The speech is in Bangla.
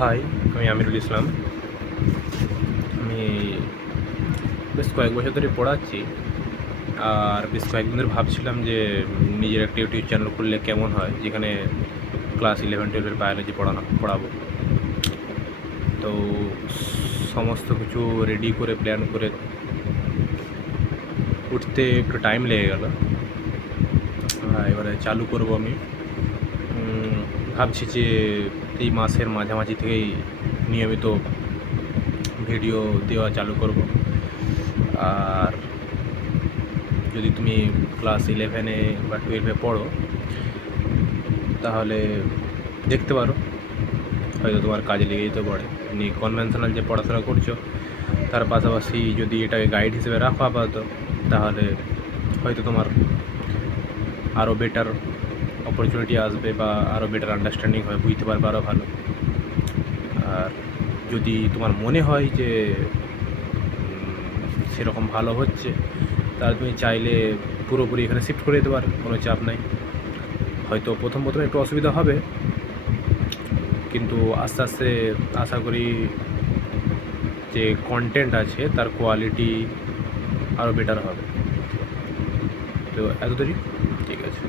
হাই, আমি আমিরুল ইসলাম। আমি বেশ কয়েক বছর ধরে পড়াচ্ছি। আর বেশ কয়েকদিন ধরে ভাবছিলাম যে নিজের একটা ইউটিউব চ্যানেল খুললে কেমন হয়, যেখানে ক্লাস 11-12 বায়োলজি পড়াবো। তো সমস্ত কিছু রেডি করে প্ল্যান করে উঠতে একটু টাইম লেগে গেল। এবারে চালু করব আমি। ভাবছি যে এই মাসের মাঝামাঝি থেকেই নিয়মিত ভিডিও দেওয়া চালু করব। আর যদি তুমি ক্লাস 11-এ বা 12-এ পড়ো, তাহলে দেখতে পারো, হয়তো তোমার কাজে লেগে যেতে পারে। এমনি কনভেনশনাল যে পড়াশোনা করছো, তার পাশাপাশি যদি এটাকে গাইড হিসেবে রাখো আপাতত, তাহলে হয়তো তোমার আরও বেটার অপরচুনিটি আসবে বা আরও বেটার আন্ডারস্ট্যান্ডিং হয়, বুঝতে পারবে আরও ভালো। আর যদি তোমার মনে হয় যে সেরকম ভালো হচ্ছে, তাহলে তুমি চাইলে পুরোপুরি এখানে শিফট করে দিতে পারো, কোনো চাপ নাই। হয়তো প্রথম একটু অসুবিধা হবে, কিন্তু আস্তে আস্তে আশা করি যে কন্টেন্ট আছে তার কোয়ালিটি আরও বেটার হবে। তো এতদূরই ঠিক আছে।